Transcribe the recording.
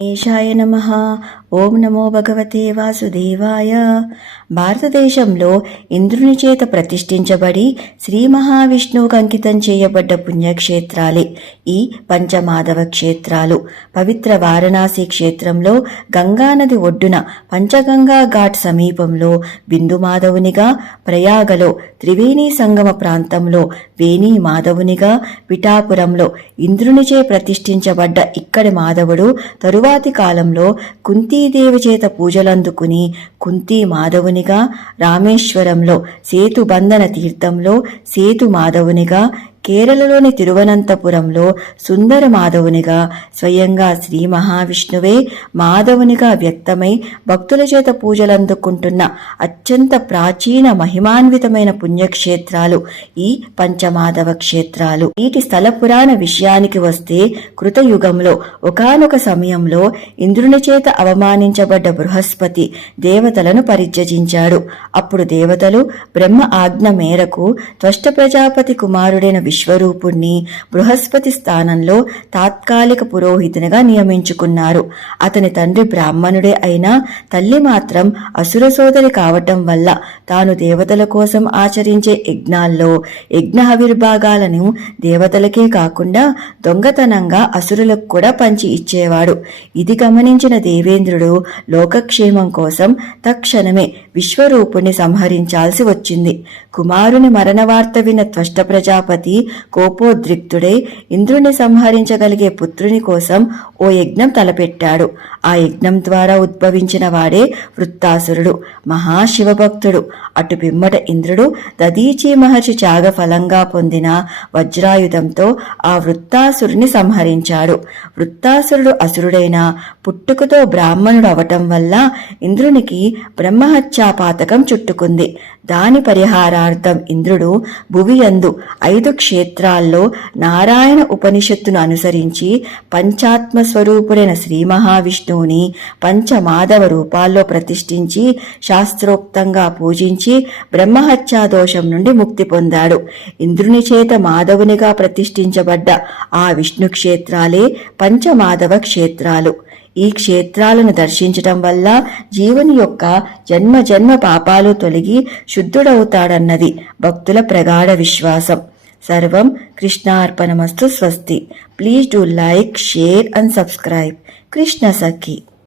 ఏషాయ నమః. ఓం నమో భగవతే వాసుదేవాయ. భారతదేశంలో ఇంద్రుని చేత ప్రతిష్ఠించబడి శ్రీ మహావిష్ణువుకు అంకితం చేయబడ్డ పుణ్యక్షేత్రాలే ఈ పంచమాధవ క్షేత్రాలు. పవిత్ర వారణాసి క్షేత్రంలో గంగానది ఒడ్డున పంచగంగా ఘాట్ సమీపంలో బిందు మాధవునిగా, ప్రయాగలో త్రివేణి సంగమ ప్రాంతంలో వేణీ మాధవునిగా, పిఠాపురంలో ఇంద్రునిచే ప్రతిష్ఠించబడ్డ ఇక్కడి మాధవుడు తరువాతి కాలంలో కుంతీదేవి చేత పూజలందుకుని కుంతీ మాధవునిగా, రామేశ్వరంలో సేతుబంధన తీర్థంలో సేతు మాధవునిగా, కేరళలోని తిరువనంతపురంలో సుందర మాధవునిగా, స్వయంగా శ్రీ మహావిష్ణువే మాధవునిగా వ్యక్తమై భక్తుల చేత పూజలందుకుంటున్న అత్యంత ప్రాచీన మహిమాన్వితమైన పుణ్యక్షేత్రాలు ఈ పంచమాధవ క్షేత్రాలు. వీటి స్థల పురాణ విషయానికి వస్తే, కృతయుగంలో ఒకానొక సమయంలో ఇంద్రుని చేత అవమానించబడ్డ బృహస్పతి దేవతలను పరిత్యజించాడు. అప్పుడు దేవతలు బ్రహ్మ ఆజ్ఞ మేరకు త్వష్ట ప్రజాపతి కుమారుడైన విశ్వరూపుణ్ణి బృహస్పతి స్థానంలో తాత్కాలిక పురోహితునిగా నియమించుకున్నారు. అతని తండ్రి బ్రాహ్మణుడే అయినా తల్లి మాత్రం అసుర సోదరి కావటం వల్ల తాను దేవతల కోసం ఆచరించే యజ్ఞాల్లో యజ్ఞావిర్భాగాలను దేవతలకే కాకుండా దొంగతనంగా అసురులకు కూడా పంచి ఇచ్చేవాడు. ఇది గమనించిన దేవేంద్రుడు లోకక్షేమం కోసం తక్షణమే విశ్వరూపుణ్ణి సంహరించాల్సి వచ్చింది. కుమారుని మరణ వార్త విన్న త్వష్ట ప్రజాపతి కోపోద్రిక్తుడై ఇంద్రుని సంహరించగలిగే పుత్రుని కోసం ఓ యజ్ఞం తలపెట్టాడు. ఆ యజ్ఞం ద్వారా ఉద్భవించిన వాడే వృత్తాసురుడు, మహాశివభక్తుడు. అటు పిమ్మట ఇంద్రుడు దదీచి మహర్షి త్యాగ ఫలంగా పొందిన వజ్రాయుధంతో ఆ వృత్తాసురుని సంహరించాడు. వృత్తాసురుడు అసురుడైన పుట్టుకతో బ్రాహ్మణుడు అవటం వల్ల ఇంద్రునికి బ్రహ్మహత్యాపాతకం చుట్టుకుంది. దాని పరిహారార్థం ఇంద్రుడు భువియందు 5 క్షేత్రాల్లో నారాయణ ఉపనిషత్తును అనుసరించి పంచాత్మ స్వరూపుడైన శ్రీ మహావిష్ణువుని పంచమాధవ రూపాల్లో ప్రతిష్ఠించి శాస్త్రోక్తంగా పూజించి బ్రహ్మహత్యా దోషం నుండి ముక్తి పొందాడు. ఇంద్రుని చేత మాధవునిగా ప్రతిష్ఠించబడ్డ ఆ విష్ణు క్షేత్రాలే పంచమాధవ క్షేత్రాలు. ఈ క్షేత్రాలను దర్శించటం వల్ల జీవుని యొక్క జన్మ జన్మ పాపాలు తొలగి శుద్ధుడవుతాడన్నది భక్తుల ప్రగాఢ విశ్వాసం. సర్వం కృష్ణార్పణమస్తు. స్వస్తి. Please do like, share and subscribe. Krishna Sakhi.